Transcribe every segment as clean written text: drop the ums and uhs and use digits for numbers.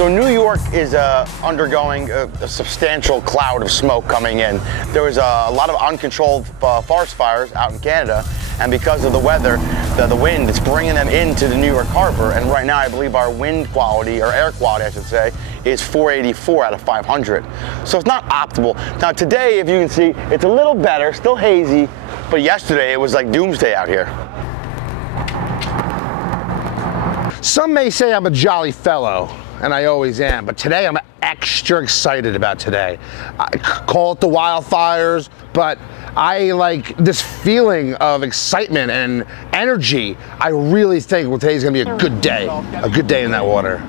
So New York is undergoing a substantial cloud of smoke coming in. There was a lot of uncontrolled forest fires out in Canada, and because of the weather, the wind, it's bringing them into the New York harbor. And right now, I believe our wind quality, or air quality, I should say, is 484 out of 500. So it's not optimal. Now today, if you can see, it's a little better, still hazy, but yesterday it was like doomsday out here. Some may say I'm a jolly fellow, and I always am, but today I'm extra excited about today. I call it the wildfires, but I like this feeling of excitement and energy. I really think today's gonna be a good day in that water.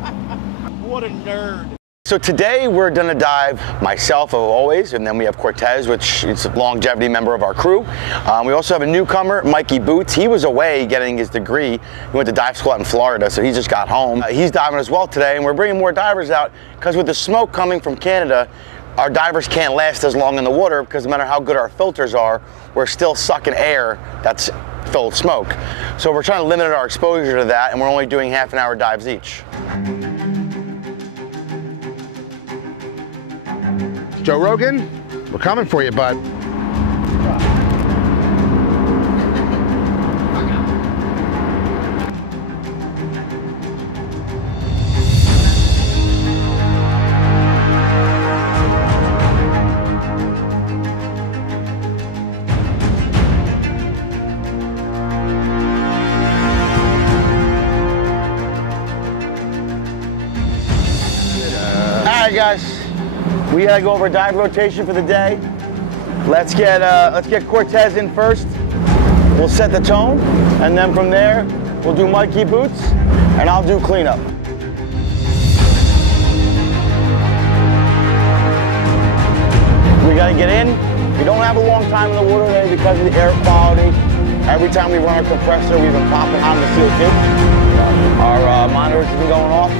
What a nerd. So today we're gonna dive, myself as always, and then we have Cortez, which is a longevity member of our crew. We also have a newcomer, Mikey Boots. He was away getting his degree. He went to dive school out in Florida, so he just got home. He's diving as well today, and we're bringing more divers out because with the smoke coming from Canada, our divers can't last as long in the water because no matter how good our filters are, we're still sucking air that's filled with smoke. So we're trying to limit our exposure to that, and we're only doing half-an-hour dives each. Joe Rogan, we're coming for you, bud. All right, guys. We gotta go over dive rotation for the day. Let's get Cortez in first. We'll set the tone, and then from there, we'll do Mikey Boots, and I'll do cleanup. We gotta get in. We don't have a long time in the water today because of the air quality. Every time we run our compressor, we've been popping on the CO2. Our monitors have been going off.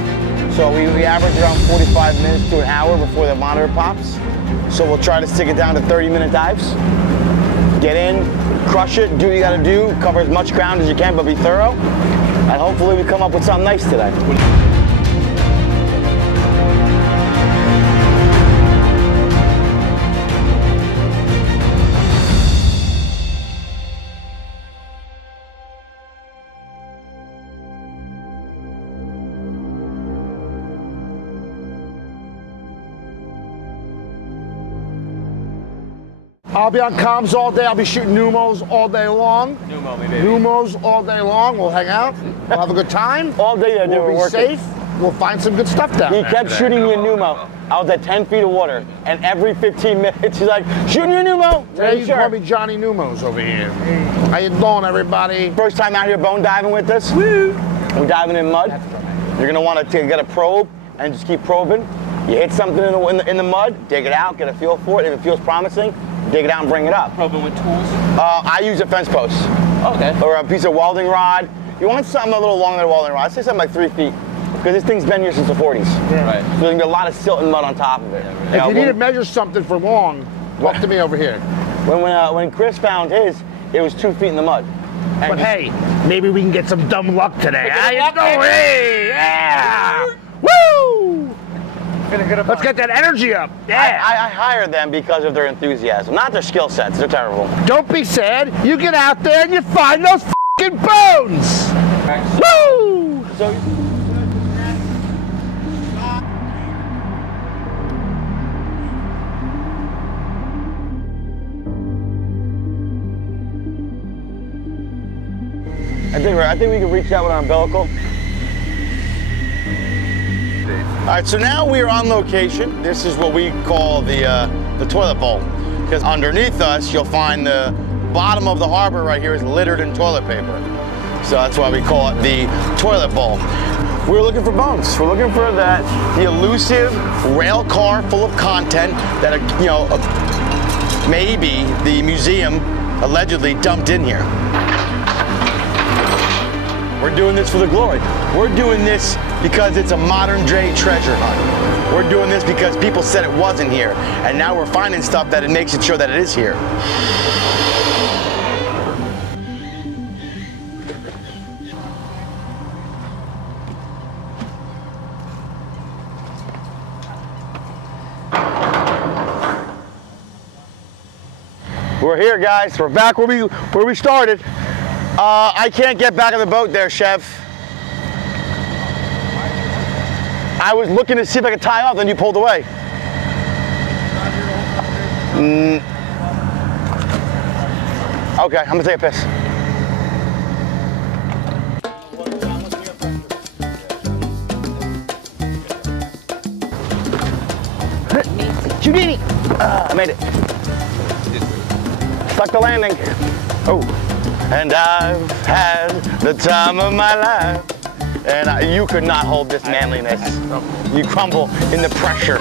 So we average around 45 minutes to an hour before the monitor pops. So we'll try to stick it down to 30-minute dives. Get in, crush it, do what you gotta do, cover as much ground as you can, but be thorough. And hopefully we come up with something nice today. I'll be on comms all day. I'll be shooting pneumos all day long. Pneumo, baby. Pneumos all day long. We'll hang out. We'll have a good time. All day that we'll we're be working. safe. We'll find some good stuff down there. He kept shooting me a pneumo. I was at 10 feet of water, and every 15 minutes he's like, shooting you a pneumo. Yeah, you call me Johnny Pneumos over here. How you doing, everybody? First time out here bone diving with us. Woo! We're diving in mud. You're gonna want to get a probe and just keep probing. You hit something in the mud, dig it out, get a feel for it. If it feels promising, dig it out and bring it up. Probing with tools? I use a fence post. Okay. Or a piece of welding rod. You want something a little longer than a welding rod. I'd say something like 3 feet. Because this thing's been here since the 40s. Yeah. Right. So there's gonna be a lot of silt and mud on top of it. Yeah, right. If you need to measure something for long, walk to me over here. When Chris found his, it was 2 feet in the mud. And But hey, maybe we can get some dumb luck today. Hey, yeah! Woo! Let's get that energy up. Yeah. I hire them because of their enthusiasm, not their skill sets. They're terrible. Don't be sad. You get out there and you find those f***ing bones. Woo! So, I think we can reach out with our umbilical. All right, so now we are on location. This is what we call the toilet bowl, because underneath us, you'll find the bottom of the harbor right here is littered in toilet paper. So that's why we call it the toilet bowl. We're looking for bones. We're looking for the elusive rail car full of content that, maybe the museum allegedly dumped in here. We're doing this for the glory. We're doing this because it's a modern day treasure hunt. We're doing this because people said it wasn't here, and now we're finding stuff that it makes it sure that it is here. We're here, guys. We're back where we started. I can't get back on the boat there, Chef. I was looking to see if I could tie off, then you pulled away. Okay, I'm gonna take a piss. Houdini! I made it. Stuck the landing. Oh. And I've had the time of my life. And you could not hold this manliness. You crumble in the pressure.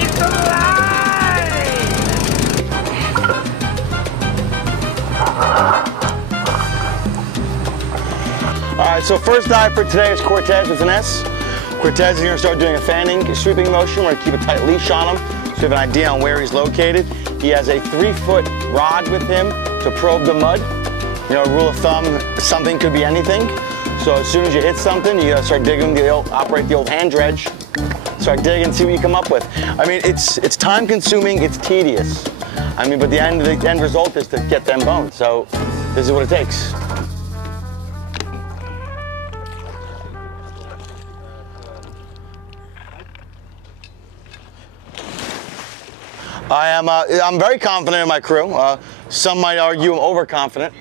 It's alive! All right, so first dive for today is Cortez with an S. Cortez is gonna start doing a fanning, sweeping motion. We're gonna keep a tight leash on him so we have an idea on where he's located. He has a 3-foot rod with him to probe the mud. You know, rule of thumb, something could be anything. So as soon as you hit something, you gotta start digging, operate the old hand dredge. Start digging and see what you come up with. I mean, it's time consuming, it's tedious. I mean, but the end result is to get them bones. So this is what it takes. I'm very confident in my crew. Some might argue I'm overconfident.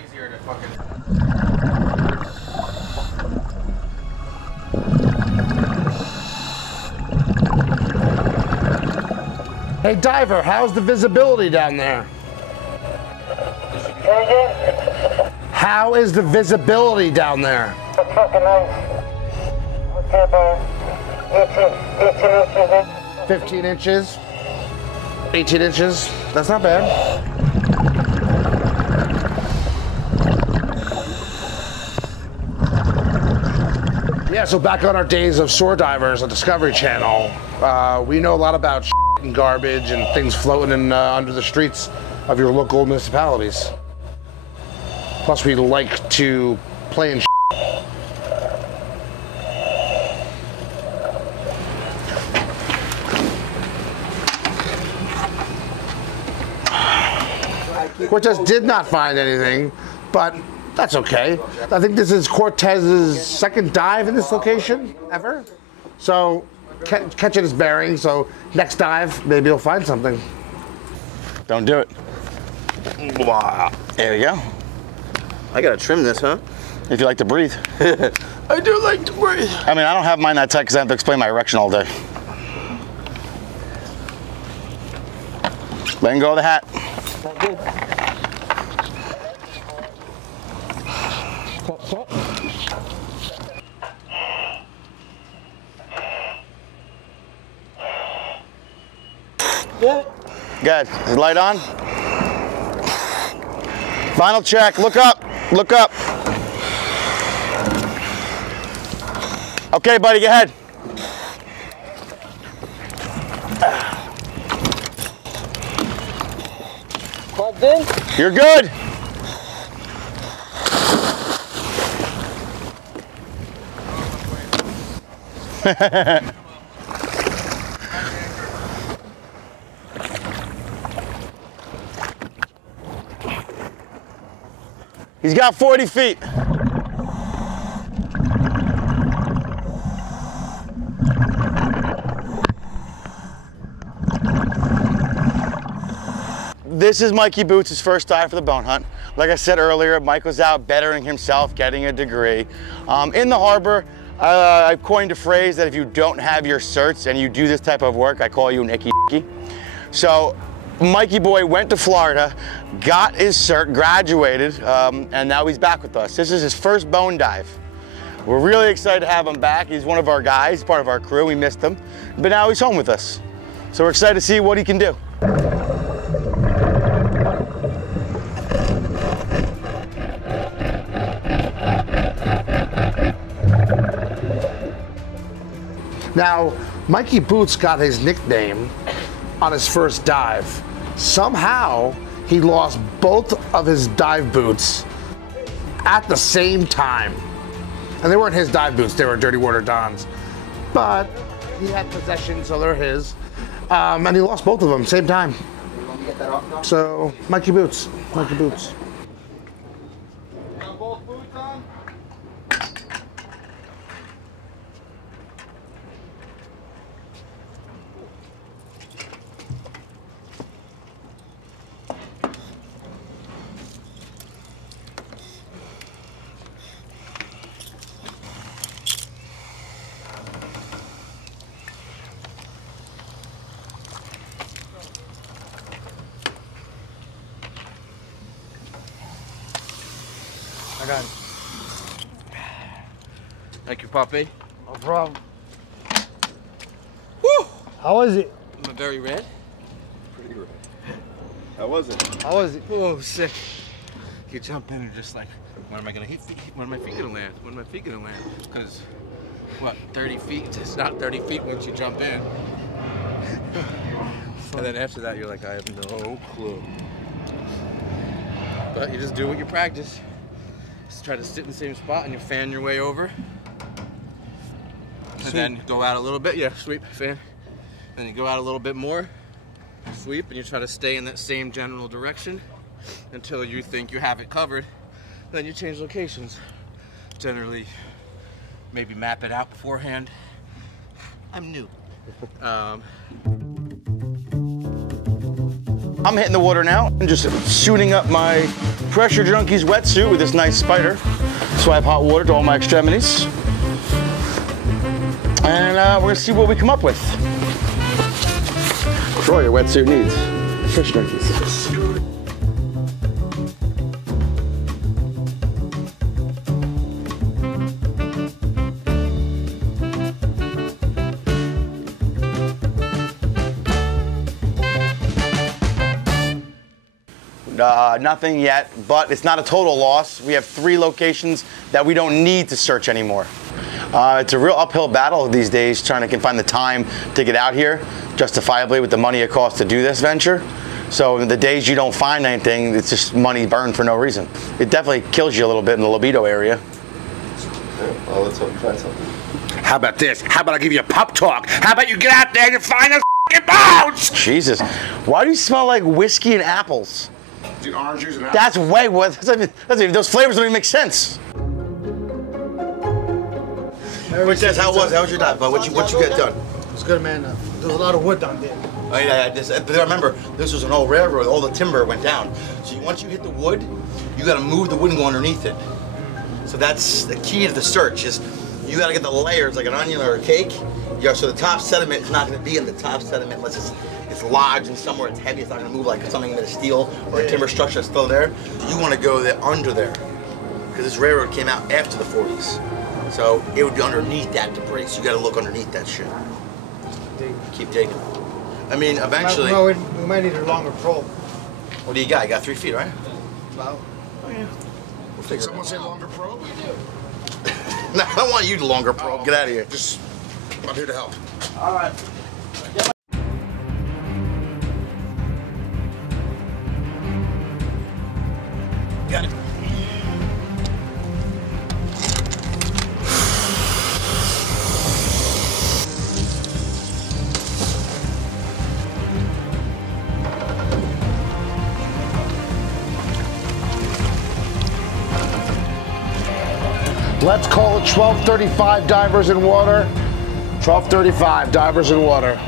Hey diver, how's the visibility down there? How is the visibility down there? It's fucking nice. Okay, about 18 inches. 15 inches? 18 inches? That's not bad. Yeah, so back on our days of Soar Divers on Discovery Channel, we know a lot about and garbage and things floating in, under the streets of your local municipalities. Plus, we like to play in Cortez did not find anything, but that's okay. I think this is Cortez's second dive in this location ever. So, catching his bearings, so next dive, maybe he'll find something. Don't do it. Wow. There you go. I gotta trim this, huh? If you like to breathe. I do like to breathe. I mean, I don't have mine that tight because I have to explain my erection all day. Letting go of the hat. Good. Is the light on? Final check. Look up. Look up. Okay, buddy, go ahead. Plugged in? You're good. He's got 40 feet. This is Mikey Boots' first dive for the bone hunt. Like I said earlier, Mike was out bettering himself, getting a degree. In the harbor, I've coined a phrase that if you don't have your certs and you do this type of work, I call you an icky. So Mikey boy went to Florida, got his cert, graduated, and now he's back with us. This is his first bone dive. We're really excited to have him back. He's one of our guys, part of our crew. We missed him, but now he's home with us. So we're excited to see what he can do. Now, Mikey Boots got his nickname on his first dive. Somehow, he lost both of his dive boots at the same time. And they weren't his dive boots, they were Dirty Water Don's. But he had possession, so they're his. And he lost both of them same time. So, Mikey boots, Mikey boots. Got both boots on? I got it. Thank you, puppy. No problem. Woo! How was it? Am I very red? Pretty red. How was it? How was it? Oh, sick. You jump in and just like, when am I gonna hit? When are my feet gonna land? When are my feet gonna land? Because, what, 30 feet? It's not 30 feet once you jump in. And then after that, you're like, I have no clue. But you just do what you practice. Just try to sit in the same spot and you fan your way over. And then go out a little bit, yeah, sweep, fan. Then you go out a little bit more, sweep, and you try to stay in that same general direction until you think you have it covered. Then you change locations. Generally, maybe map it out beforehand. I'm new. I'm hitting the water now and just suiting up my Pressure Junkies wetsuit with this nice spider. So I have hot water to all my extremities. And we're gonna see what we come up with. For all your wetsuit needs. Pressure Junkies. Nothing yet, but it's not a total loss. We have 3 locations that we don't need to search anymore. It's a real uphill battle these days trying to find the time to get out here, justifiably with the money it costs to do this venture. So the days you don't find anything, it's just money burned for no reason. It definitely kills you a little bit in the libido area. Well, let's hope you find something. How about this? How about I give you a pep talk? How about you get out there and find a f***ing bounce? Jesus, why do you smell like whiskey and apples? The orange juice and apples. That's way what. Those flavors don't even make sense. Which says, how was your dive, bud? What you get done? It was good, man. There was a lot of wood down there. Oh yeah, but remember, this was an old railroad. All the timber went down. So once you hit the wood, you got to move the wood and go underneath it. So that's the key to the search. Is you got to get the layers like an onion or a cake. Yeah. So the top sediment is not going to be in the top sediment unless it's lodged in somewhere it's heavy. It's not going to move like something made of steel or a timber structure that's still there. You want to go under there because this railroad came out after the 40s. So it would be underneath that debris. So you got to look underneath that shit. Keep digging. I mean, eventually. No, we might need a longer probe. What do you got? You got 3 feet, right? About. Oh yeah. We'll figure Someone say longer probe? No, I don't want you to longer probe. Get out of here. Just, I'm here to help. All right. Got it. Let's call it 12:35 divers in water. 12:35 divers in water.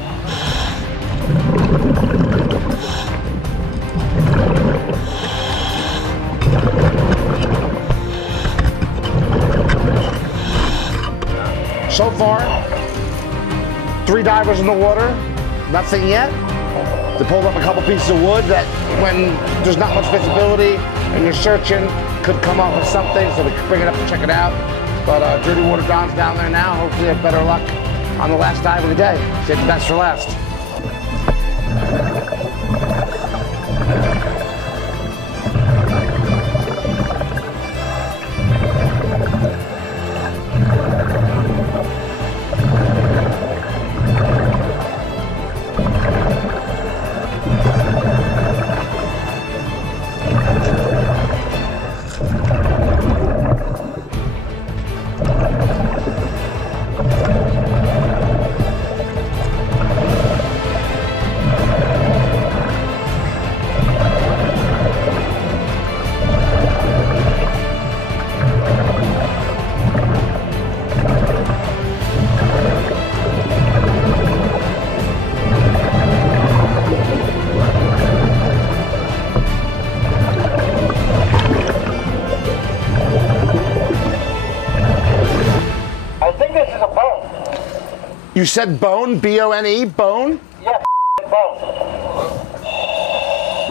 So far, 3 divers in the water, nothing yet. They pulled up a couple pieces of wood that when there's not much visibility and you're searching, could come up with something, so we could bring it up and check it out. But Dirty Water Don's down there now. Hopefully have better luck on the last dive of the day. Save the best for last. You said bone, B-O-N-E, bone? Yeah, bone.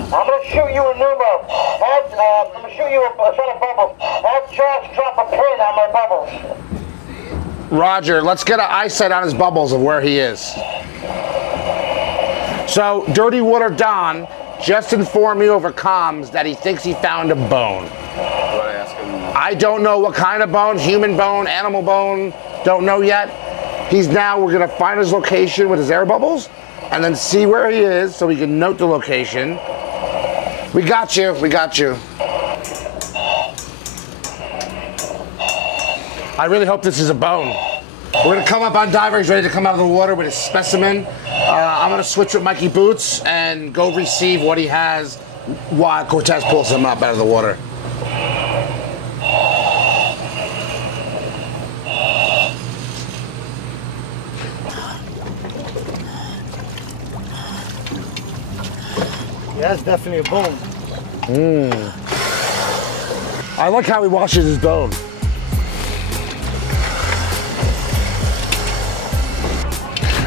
I'm gonna shoot you a pneumo. I'm gonna shoot you a set of bubbles. Have Josh drop a pin on my bubbles. Roger, let's get an eyesight on his bubbles of where he is. So, Dirty Water Don just informed me over comms that he thinks he found a bone. What I ask him? I don't know what kind of bone, human bone, animal bone, don't know yet. We're gonna find his location with his air bubbles and then see where he is so we can note the location. We got you, we got you. I really hope this is a bone. We're gonna come up on diver, he's ready to come out of the water with his specimen. I'm gonna switch with Mikey Boots and go receive what he has while Cortez pulls him up out of the water. Yeah, that's definitely a bone. I like how he washes his bone.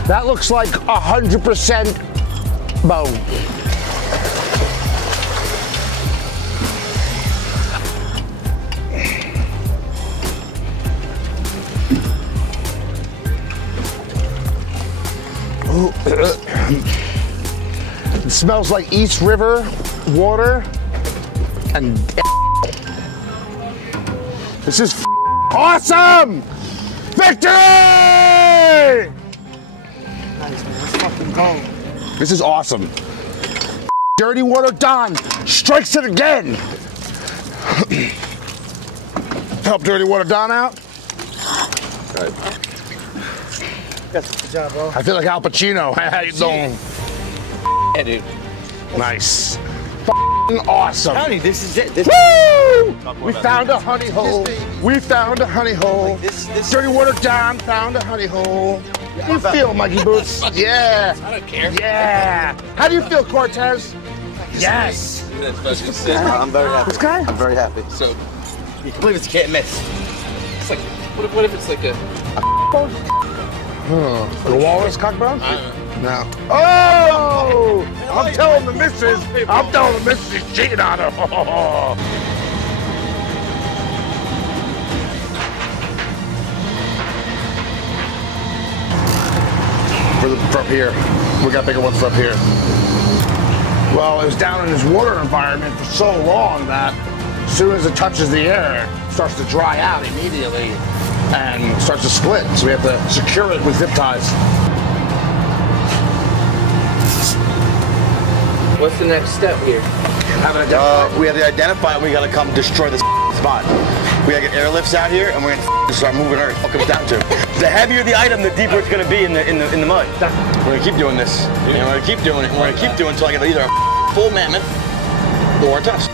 That looks like 100% bone. It smells like East River water and this is awesome! Victory! Nice, man. Let's fucking go. This is awesome. Dirty Water Don strikes it again. Help Dirty Water Don out. Right. Good job, bro. I feel like Al Pacino. How you doing? Yeah, dude. Nice. F***ing awesome. Honey, this is it. This Woo! We found a honey hole. We found a honey hole. Dirty Water Don found a honey hole. How do you feel, Mikey Boots? Yeah. I don't care. Yeah. How do you feel, Cortez? Yes. I'm very happy. This guy? I'm very happy. So, You can believe it's can't miss. it's like, what if it's like a... The walrus cockbone? No. Oh! I'm telling the missus. I'm telling the missus he's cheating on her. From here. We got bigger ones from here. Well, it was down in this water environment for so long that as soon as it touches the air, it starts to dry out immediately and starts to split. So we have to secure it with zip ties. What's the next step here? We have to identify it. We gotta come destroy this spot. We gotta get airlifts out here, and we're gonna start moving Earth. What it comes down to. The heavier the item, the deeper it's gonna be in the mud. We're gonna keep doing this. And we're gonna keep doing it. And we're gonna keep doing it until I get either a full mammoth or a tusk.